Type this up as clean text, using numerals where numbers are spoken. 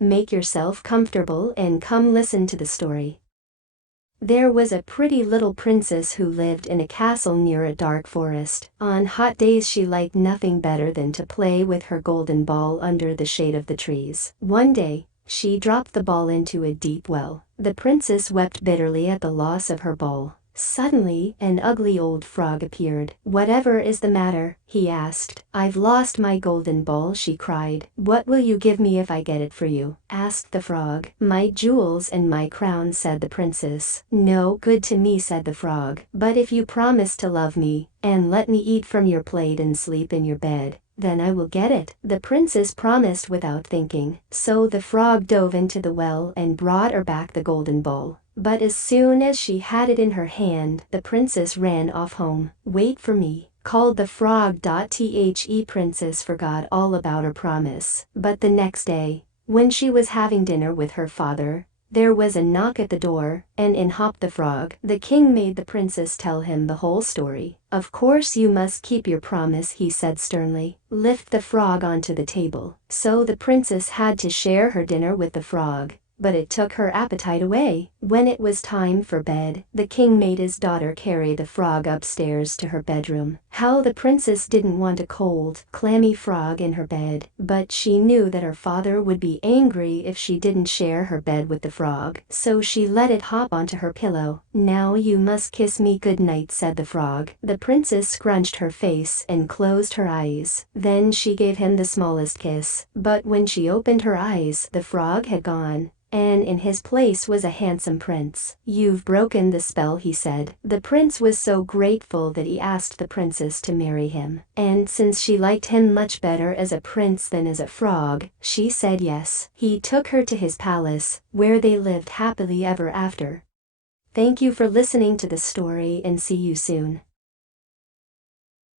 make yourself comfortable and come listen to the story. There was a pretty little princess who lived in a castle near a dark forest. On hot days she liked nothing better than to play with her golden ball under the shade of the trees. One day, she dropped the ball into a deep well. The princess wept bitterly at the loss of her ball. Suddenly, an ugly old frog appeared. "Whatever is the matter?" he asked. "I've lost my golden ball," she cried. "What will you give me if I get it for you?" asked the frog. "My jewels and my crown," said the princess. "No good to me," said the frog. "But if you promise to love me, and let me eat from your plate and sleep in your bed, then I will get it." The princess promised without thinking. So the frog dove into the well and brought her back the golden ball. But as soon as she had it in her hand, the princess ran off home. "Wait for me," called the frog. The princess forgot all about her promise. But the next day, when she was having dinner with her father, there was a knock at the door, and in hopped the frog. The king made the princess tell him the whole story. "Of course you must keep your promise," he said sternly. "Lift the frog onto the table." So the princess had to share her dinner with the frog, but it took her appetite away. When it was time for bed, the king made his daughter carry the frog upstairs to her bedroom. How the princess didn't want a cold, clammy frog in her bed, but she knew that her father would be angry if she didn't share her bed with the frog, so she let it hop onto her pillow. "Now you must kiss me good night," said the frog. The princess scrunched her face and closed her eyes. Then she gave him the smallest kiss, but when she opened her eyes, the frog had gone, and in his place was a handsome prince. "You've broken the spell," he said. The prince was so grateful that he asked the princess to marry him. And since she liked him much better as a prince than as a frog, she said yes. He took her to his palace, where they lived happily ever after. Thank you for listening to the story and see you soon.